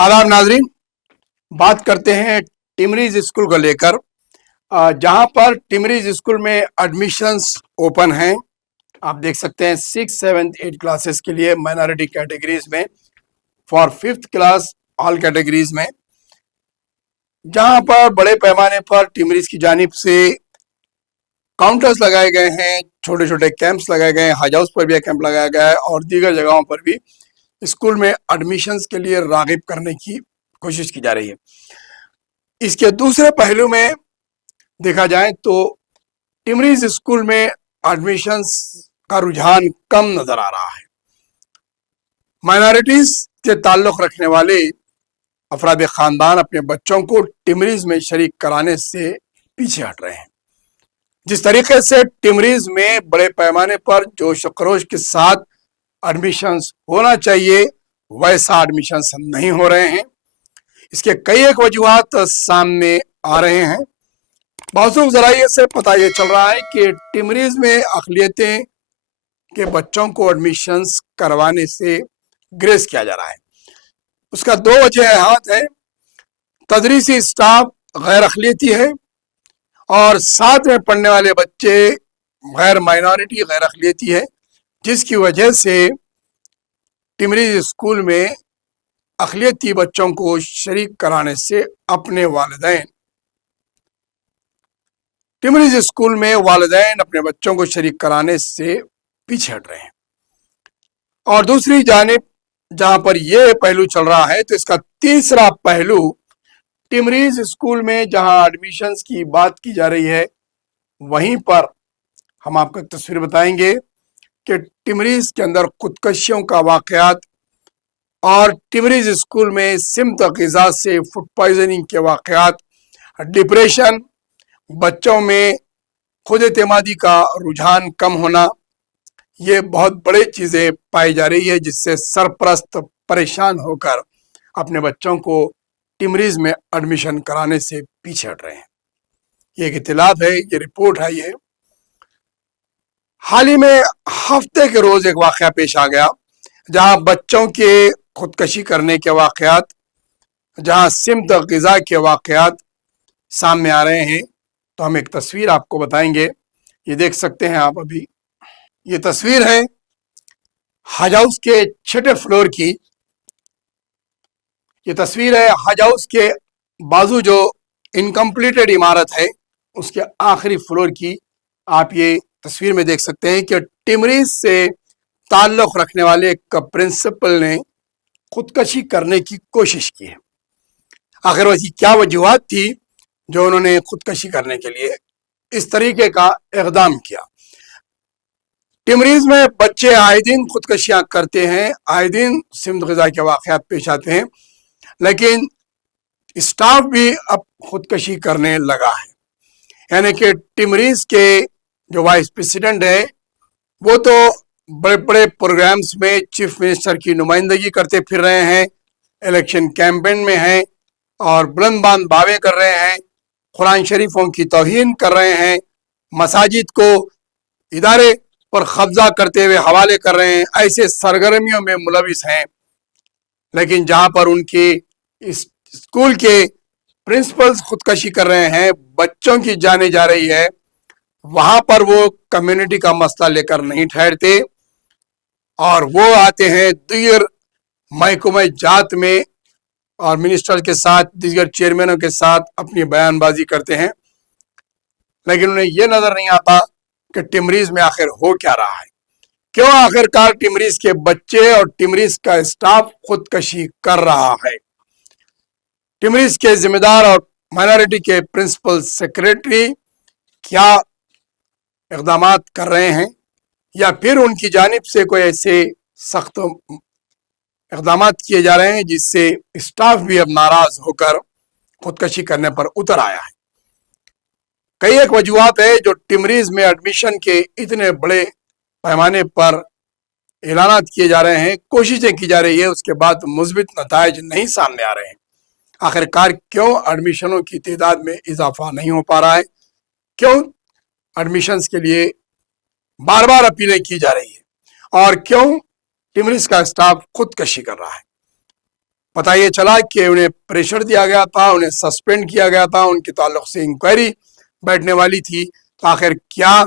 आदाब नाजरीन, बात करते हैं टिमरीज स्कूल को लेकर। जहां पर टिमरीज स्कूल में एडमिशंस ओपन हैं। आप देख सकते हैं 6, 7, 8 क्लासेस के लिए माइनॉरिटी कैटेगरीज में, for 5th class all categories में, जहां पर बड़े पैमाने पर टिमरीज की जानिब से काउंटर्स लगाए गए हैं, छोटे छोटे कैंप्स लगाए गए हैं, हज हाउस पर भी कैंप लगाया गया है और दीगर जगहों पर भी स्कूल में एडमिशंस के लिए रागिब करने की कोशिश की जा रही है। इसके दूसरे पहलू में देखा जाए तो टिमरीज स्कूल में एडमिशंस का रुझान कम नजर आ रहा है। माइनॉरिटीज से ताल्लुक रखने वाले अफराद खानदान अपने बच्चों को टिमरीज में शरीक कराने से पीछे हट रहे हैं। जिस तरीके से टिमरीज में बड़े पैमाने पर जोश व खरोश के साथ एडमिशंस होना चाहिए, वैसा एडमिशंस नहीं हो रहे हैं। इसके कई एक वजूहात सामने आ रहे हैं। मौसूफ ज़राए से पता ये चल रहा है कि टिमरीज में अक़लियतें के बच्चों को एडमिशंस करवाने से ग्रेस किया जा रहा है। उसका दो वजहात है। तदरीसी स्टाफ गैर अक़लियती है और साथ में पढ़ने वाले बच्चे गैर माइनॉरिटी गैर अक़लियती है, जिसकी वजह से टिमरीज स्कूल में अक़लियती बच्चों को शरीक कराने से अपने वालिदैन टिमरीज स्कूल में वालिदैन अपने बच्चों को शरीक कराने से पीछे हट रहे हैं। और दूसरी जानिब जहां पर यह पहलू चल रहा है, तो इसका तीसरा पहलू टिमरीज स्कूल में जहां एडमिशंस की बात की जा रही है, वहीं पर हम आपको एक तस्वीर बताएंगे कि टिमरीज के अंदर खुदकशियों का वाक़यात और टिमरीज स्कूल में सिमत ग़िज़ा से फूड पॉइजनिंग के वाक़यात, डिप्रेशन, बच्चों में खुद एतमादी का रुझान कम होना, ये बहुत बड़ी चीज़ें पाई जा रही है, जिससे सरपरस्त परेशान होकर अपने बच्चों को टिमरीज में एडमिशन कराने से पीछे हट रहे हैं। ये एक इत्तलात है, ये रिपोर्ट है। ये हाल ही में हफ्ते के रोज एक वाक़या पेश आ गया जहां बच्चों के खुदकशी करने के वाक़यात, जहां सिमत ग़िज़ा के वाक़यात सामने आ रहे हैं। तो हम एक तस्वीर आपको बताएंगे, ये देख सकते हैं आप अभी। ये तस्वीर है हज हाउस के 6ठे फ्लोर की। ये तस्वीर है हज हाउस के बाजू जो इनकम्प्लीटेड इमारत है, उसके आखिरी फ्लोर की। आप ये तस्वीर में देख सकते हैं कि टिमरीज से ताल्लुक रखने वाले एक प्रिंसिपल ने खुदकशी करने की कोशिश की है। आखिर वैसी क्या वजूहात थी जो उन्होंने खुदकशी करने के लिए इस तरीके का इक़दाम किया? टिमरीज में बच्चे आए दिन खुदकशियां करते हैं, आए दिन सिमत ग़िज़ा के वाक़यात पेश आते हैं, लेकिन स्टाफ भी अब खुदकशी करने लगा है। यानी कि टिमरीज के जो वाइस प्रेसिडेंट है, वो तो बड़े बड़े प्रोग्राम्स में चीफ मिनिस्टर की नुमाइंदगी करते फिर रहे हैं, इलेक्शन कैंपेन में हैं और बुलंद बांद दावे कर रहे हैं, कुरान शरीफों की तौहीन कर रहे हैं, मसाजिद को इदारे पर कब्जा करते हुए हवाले कर रहे हैं, ऐसे सरगर्मियों में मुलविस हैं। लेकिन जहां पर उनके इस स्कूल के प्रिंसिपल्स खुदकशी कर रहे हैं, बच्चों की जाने जा रही है, वहां पर वो कम्युनिटी का मसला लेकर नहीं ठहरते और वो आते हैं दीगर महकमे जात में और मिनिस्टर के साथ, दीगर चेयरमैनों के साथ अपनी बयानबाजी करते हैं। लेकिन उन्हें यह नजर नहीं आता कि टिमरीज में आखिर हो क्या रहा है, क्यों आखिरकार टिमरीज के बच्चे और टिमरीज का स्टाफ खुदकशी कर रहा है। टिमरीज के जिम्मेदार और माइनॉरिटी के प्रिंसिपल सेक्रेटरी क्या इक़दामात कर रहे हैं, या फिर उनकी जानिब से कोई ऐसे सख्त इक़दामात किए जा रहे हैं जिससे स्टाफ भी अब नाराज होकर खुदकशी करने पर उतर आया है। कई एक वजूहात है जो टिमरीज में एडमिशन के इतने बड़े पैमाने पर ऐलानात किए जा रहे हैं, कोशिशें की जा रही है, उसके बाद मुस्बित नताइज नहीं सामने आ रहे हैं। आखिरकार क्यों एडमिशनों की तादाद में इजाफा नहीं हो पा रहा है, क्यों एडमिशंस के लिए बार बार अपीलें की जा रही है और क्यों टिमरीज का स्टाफ खुदकशी कर रहा है? پتہ یہ چلا کہ انہیں پریشر دیا گیا تھا, انہیں سسپینڈ کیا گیا تھا, ان کے تعلق سے انکوائری بیٹھنے والی تھی. تو آخر کیا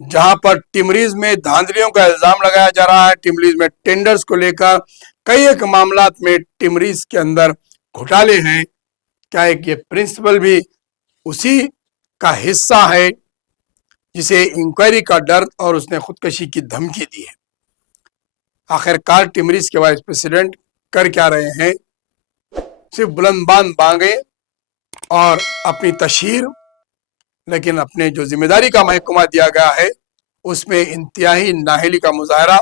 جہاں پر ٹیمریز میں دھاندلیوں کا الزام لگایا جا رہا ہے, ٹیمریز میں ٹینڈرز کو لے کر کئی ایک معاملات میں ٹیمریز کے اندر گھوٹالے ہیں, کیا ایک یہ پرنسپل بھی اسی کا حصہ ہے جسے انکوائری کا ڈر اور اس نے خودکشی کی دھمکی دی ہے؟ آخر کار ٹیمریز کے وائس پریزیڈنٹ کر کیا رہے ہیں؟ صرف بلند باند بانگے اور اپنی تشہیر, لیکن اپنے جو ذمہ داری کا محکمہ دیا گیا ہے اس میں انتہائی نااہلی کا مظاہرہ,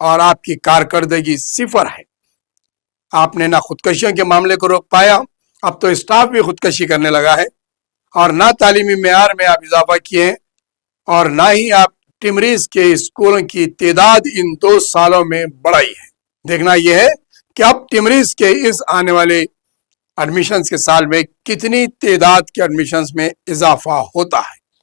اور آپ کی کارکردگی صفر ہے. آپ نے نہ خودکشیوں کے معاملے کو روک پایا, اب تو اسٹاف بھی خودکشی کرنے لگا ہے, اور نہ تعلیمی معیار میں آپ اضافہ کیے ہیں, اور نہ ہی آپ ٹیمریز کے اسکولوں کی تعداد ان 2 سالوں میں بڑھائی ہے. دیکھنا یہ ہے کہ اب ٹیمریز کے اس آنے والے ایڈمیشنز کے سال میں کتنی تعداد کے ایڈمیشنز میں اضافہ ہوتا ہے.